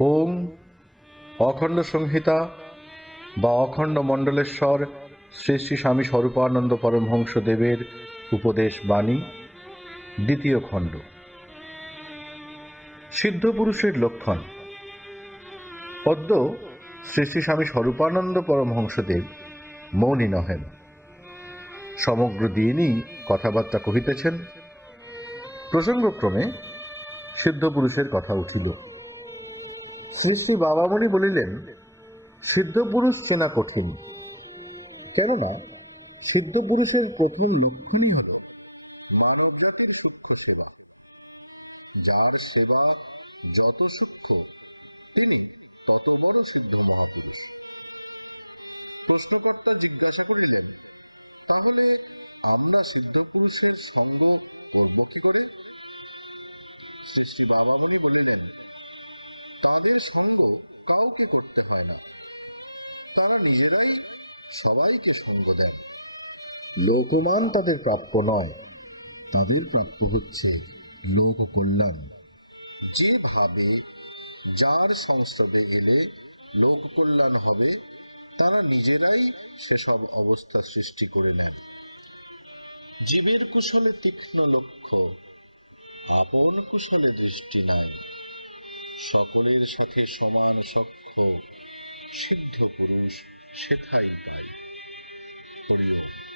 ওং অখণ্ড সংহিতা বা অখণ্ড মণ্ডলেশ্বর শ্রী শ্রী স্বামী স্বরূপানন্দ পরমহংসদেবের উপদেশ বাণী, দ্বিতীয় খণ্ড। সিদ্ধ পুরুষের লক্ষণ। অদ্য শ্রী শ্রী স্বামী স্বরূপানন্দ পরমহংসদেব মৌনী নহেন, সমগ্র দিনই কথাবার্তা কহিতেছেন। প্রসঙ্গক্রমে সিদ্ধ পুরুষের কথা উঠিল। শ্রী শ্রী বাবামণি বলিলেন, সিদ্ধ পুরুষ চেনা কঠিন, কেননা সিদ্ধ পুরুষের প্রথম লক্ষণই হল মানব জাতির সূক্ষ্ম সেবা। যার সেবা যত সূক্ষ্ম, তিনি তত বড় সিদ্ধ মহাপুরুষ। প্রশ্নকর্তা জিজ্ঞাসা করিলেন, তাহলে আমরা সিদ্ধ পুরুষের সঙ্গ করব কি করে? শ্রী শ্রী বাবামণি বলিলেন, তাদের সঙ্গ কাউকে করতে হয় না, তারা নিজেরাই সবাইকে সঙ্গ দেন। লোকমান তাদের প্রাপ্য নয়, তাদের প্রাপ্য হচ্ছে লোক কল্যাণ। যে ভাবে যার সংস্রবে এলে লোক কল্যাণ হবে, তারা নিজেরাই সেসব অবস্থা সৃষ্টি করে নেন। জীবের কুশলে তীক্ষ্ণ লক্ষ্য, আপন কুশলে দৃষ্টি নাই। সকলের সাথে সমান সখ্য, সিদ্ধ পুরুষ সেথাই পাই। হরি ওম।